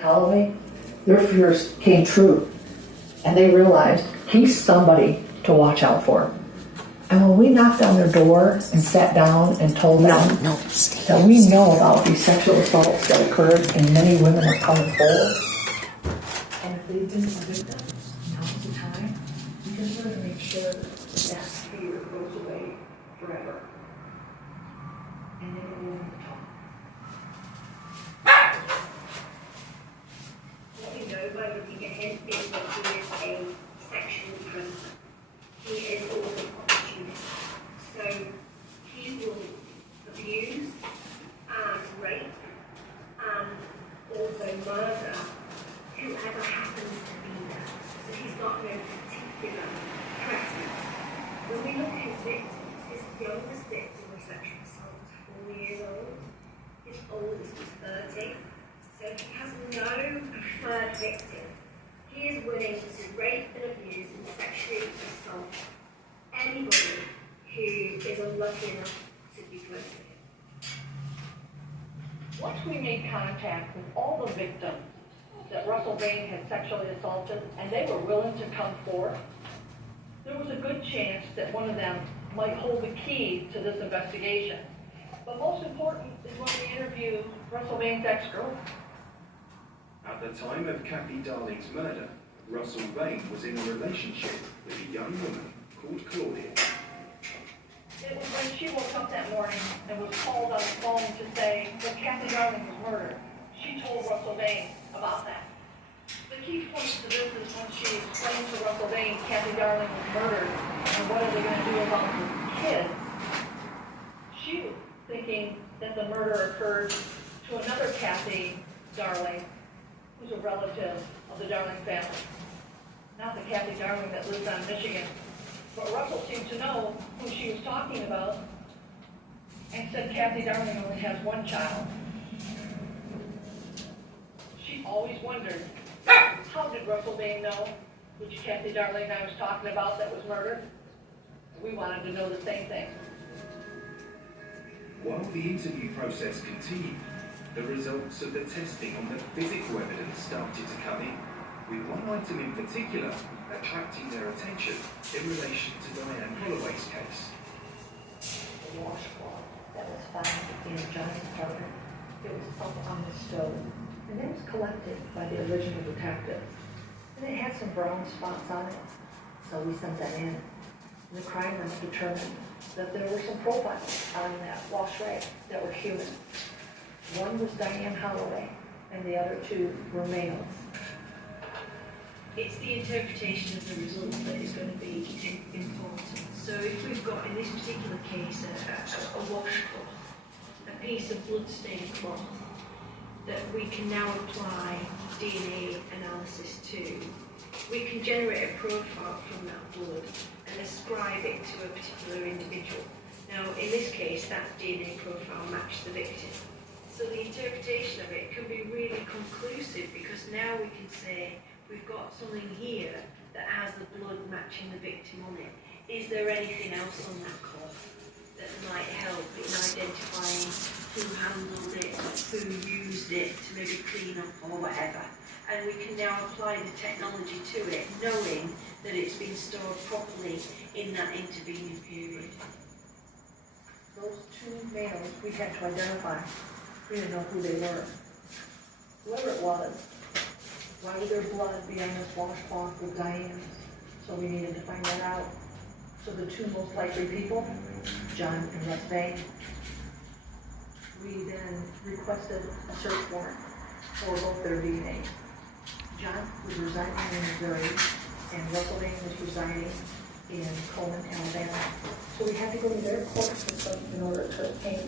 Holloway, their fears came true, and they realized he's somebody to watch out for. And when we knocked on their door and sat down and told them that we know about these sexual assaults that occurred and many women are coming forward, and if they've been a victim, now's the time, because we're going to make sure that fear goes away forever. And they were willing to talk. What we know by looking at him is that he is a sexual predator. He is also opportunist. So he will abuse and rape and also murder whoever happens to be there. So he's got no particular preference. When we look at his victims, his youngest victim of sexual assault was 4 years old. His oldest was 30. So he has no preferred victim. He is willing to rape and abuse and sexually assault anybody who is unlucky enough to be close to him. Once we made contact with all the victims that Russell Bain had sexually assaulted, and they were willing to come forth, there was a good chance that one of them might hold the key to this investigation. But most important is when we interviewed Russell Bain's ex-girlfriend. At the time of Kathy Darling's murder, Russell Bain was in a relationship with a young woman called Claudia. It was when she woke up that morning and was called on the phone to say that Kathy Darling was murdered. She told Russell Bain about that. The key point to this is when she explained to Russell Bain Kathy Darling was murdered and what are they going to do about the kids. She was thinking that the murder occurred to another Kathy Darling, who's a relative of the Darling family. Not the Kathy Darling that lives on Michigan. But Russell seemed to know who she was talking about and said Kathy Darling only has one child. She always wondered, how did Russell Bain know which Kathy Darling I was talking about that was murdered? We wanted to know the same thing. While the interview process continued, the results of the testing on the physical evidence started to come in, with one item in particular attracting their attention in relation to Diane Holloway's case. The washcloth that was found in John's apartment, it was up on the stove, and that was collected by the original detectives. And it had some brown spots on it, so we sent that in. And the crime lab determined that there were some profiles on that wash rag that were human. One was Diane Holloway, and the other two were males. It's the interpretation of the result that is going to be important. So if we've got, in this particular case, a washcloth, a piece of blood-stained cloth, that we can now apply DNA analysis to, we can generate a profile from that blood and ascribe it to a particular individual. Now, in this case, that DNA profile matched the victim. So the interpretation of it can be really conclusive, because now we can say, we've got something here that has the blood matching the victim on it. Is there anything else on that cloth that might help in identifying who handled it, who used it to maybe clean up or whatever? And we can now apply the technology to it, knowing that it's been stored properly in that intervening period. Those two males we had to identify. We didn't know who they were. Whoever it was, why would their blood be on this washcloth with Diane's? So we needed to find that out. So the two most likely people, John and Russ Bain, we then requested a search warrant for both their DNA. John was residing in Missouri, and Russell Bain was residing in Coleman, Alabama. So we had to go to their court system in order to obtain